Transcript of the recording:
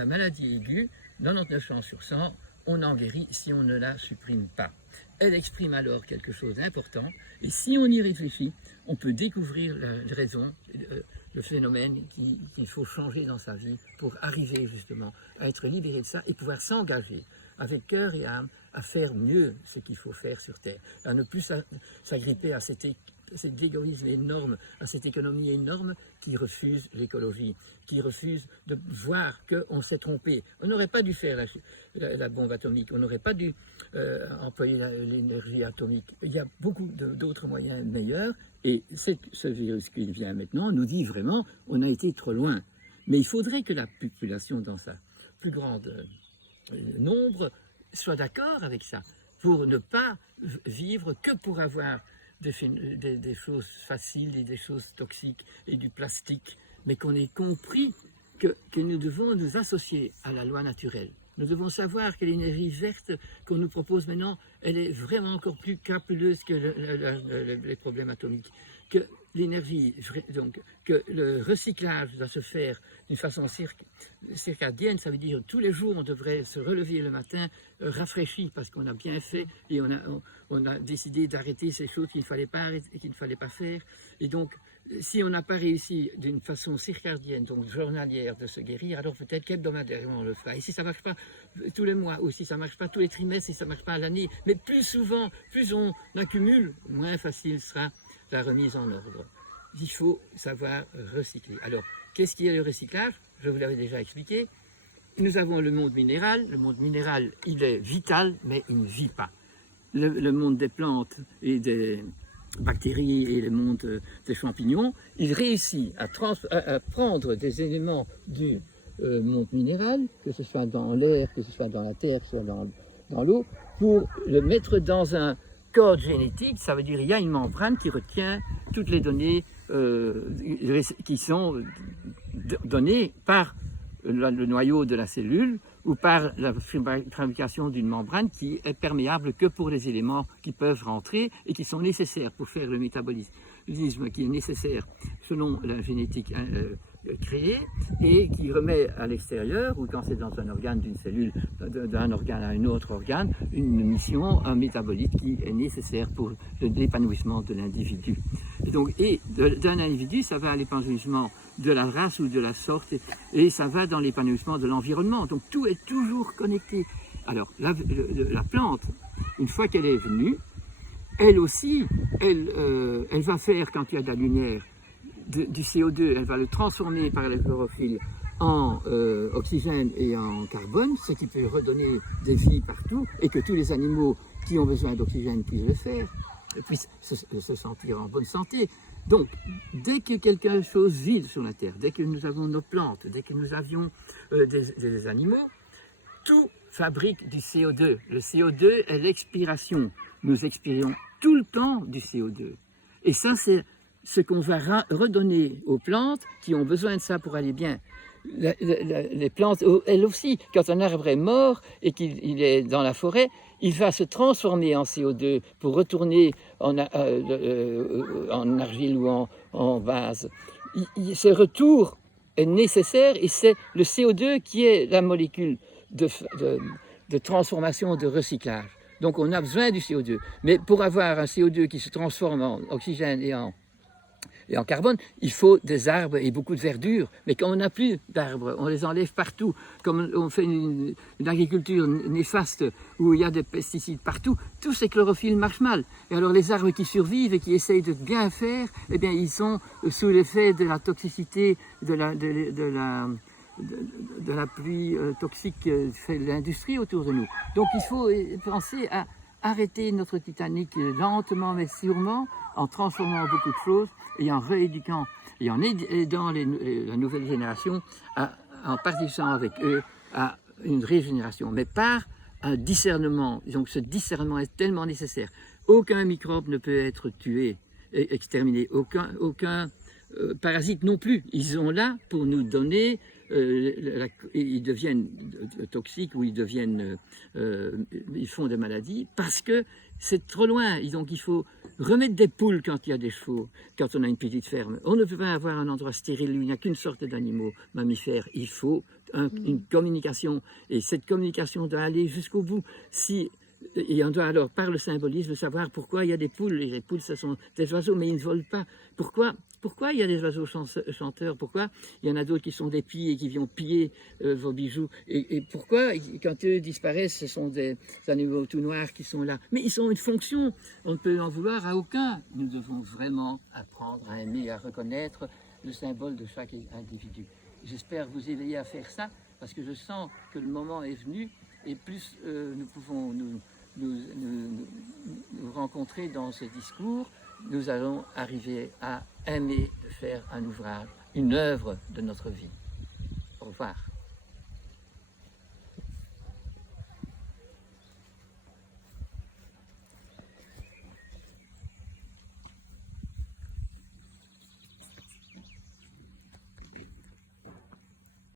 La maladie aiguë, 99 chances sur 100, on en guérit si on ne la supprime pas. Elle exprime alors quelque chose d'important, et si on y réfléchit, on peut découvrir la raison, le phénomène qu'il faut changer dans sa vie pour arriver justement à être libéré de ça et pouvoir s'engager avec cœur et âme à faire mieux ce qu'il faut faire sur Terre, à ne plus s'agripper à cet égoïsme énorme, à cette économie énorme qui refuse l'écologie, qui refuse de voir qu'on s'est trompé. On n'aurait pas dû faire la bombe atomique, on n'aurait pas dû employer l'énergie atomique. Il y a beaucoup d'autres moyens meilleurs, et ce virus qui vient maintenant nous dit vraiment on a été trop loin. Mais il faudrait que la population, dans sa plus grande nombre, soit d'accord avec ça, pour ne pas vivre que pour avoir des choses faciles et des choses toxiques et du plastique, mais qu'on ait compris que nous devons nous associer à la loi naturelle. Nous devons savoir que l'énergie verte qu'on nous propose maintenant, elle est vraiment encore plus crapuleuse que les problèmes atomiques. Que l'énergie, donc que le recyclage doit se faire d'une façon circadienne, ça veut dire tous les jours on devrait se relever le matin rafraîchi parce qu'on a bien fait et on a décidé d'arrêter ces choses qu'il ne fallait pas arrêter, qu'il ne fallait pas faire. Et donc si on n'a pas réussi d'une façon circadienne, donc journalière, de se guérir, alors peut-être qu'hebdomadairement on le fera. Et si ça ne marche pas tous les mois, ou si ça ne marche pas tous les trimestres, si ça ne marche pas à l'année, mais plus souvent, plus on accumule, moins facile sera la remise en ordre. Il faut savoir recycler. Alors, qu'est-ce qu'il y a le recyclage? Je vous l'avais déjà expliqué. Nous avons le monde minéral. Le monde minéral, il est vital, mais il ne vit pas. Le monde des plantes et des bactéries et le monde des champignons, il réussit à prendre des éléments du monde minéral, que ce soit dans l'air, que ce soit dans la terre, que ce soit dans l'eau, pour le mettre dans un code génétique. Ça veut dire qu'il y a une membrane qui retient toutes les données qui sont données par le noyau de la cellule ou par la fabrication d'une membrane qui est perméable que pour les éléments qui peuvent rentrer et qui sont nécessaires pour faire le métabolisme qui est nécessaire selon la génétique créée et qui remet à l'extérieur, ou quand c'est dans un organe d'une cellule, d'un organe à un autre organe, une mission, un métabolite qui est nécessaire pour l'épanouissement de l'individu. Et donc, d'un individu, ça va à l'épanouissement de la race ou de la sorte, et ça va dans l'épanouissement de l'environnement. Donc tout est toujours connecté. Alors, la plante, une fois qu'elle est venue, elle aussi, elle va faire, quand il y a de la lumière, du CO2, elle va le transformer par le chlorophylle en oxygène et en carbone, ce qui peut redonner des vies partout, et que tous les animaux qui ont besoin d'oxygène puissent le faire, puissent se sentir en bonne santé. Donc, dès que quelque chose vit sur la Terre, dès que nous avons nos plantes, dès que nous avions des animaux, tout fabrique du CO2. Le CO2 est l'expiration. Nous expirions tout le temps du CO2. Et ça, c'est ce qu'on va redonner aux plantes qui ont besoin de ça pour aller bien. Les plantes, elles aussi, quand un arbre est mort et qu'il est dans la forêt, il va se transformer en CO2 pour retourner en argile ou en vase. Ce retour est nécessaire et c'est le CO2 qui est la molécule de transformation, de recyclage. Donc on a besoin du CO2. Mais pour avoir un CO2 qui se transforme en oxygène et en carbone, il faut des arbres et beaucoup de verdure. Mais quand on n'a plus d'arbres, on les enlève partout. Comme on fait une agriculture néfaste où il y a des pesticides partout, tous ces chlorophylles marchent mal. Et alors les arbres qui survivent et qui essayent de bien faire, eh bien ils sont sous l'effet de la toxicité, de la pluie toxique que fait l'industrie autour de nous. Donc il faut penser à arrêter notre Titanic lentement mais sûrement, en transformant beaucoup de choses et en rééduquant et en aidant la nouvelle génération, en participant avec eux à une régénération, mais par un discernement. Donc ce discernement est tellement nécessaire. Aucun microbe ne peut être tué et exterminé, aucun parasite non plus. Ils sont là pour nous donner, ils deviennent toxiques ou ils font des maladies parce que c'est trop loin. Et donc il faut Remettre des poules quand il y a des chevaux, quand on a une petite ferme. On ne peut pas avoir un endroit stérile où il n'y a qu'une sorte d'animaux mammifères. Il faut une communication. Et cette communication doit aller jusqu'au bout. Et on doit alors, par le symbolisme, savoir pourquoi il y a des poules. Et les poules, ce sont des oiseaux, mais ils ne volent pas. Pourquoi il y a des oiseaux chanteurs? Pourquoi il y en a d'autres qui sont des pies et qui viennent piller vos bijoux? Et pourquoi, quand eux disparaissent, ce sont des animaux tout noirs qui sont là? Mais ils ont une fonction. On ne peut en vouloir à aucun. Nous devons vraiment apprendre à aimer et à reconnaître le symbole de chaque individu. J'espère vous éveiller à faire ça, parce que je sens que le moment est venu, et plus nous pouvons nous rencontrer dans ce discours, nous allons arriver à aimer faire un ouvrage, une œuvre de notre vie. Au revoir.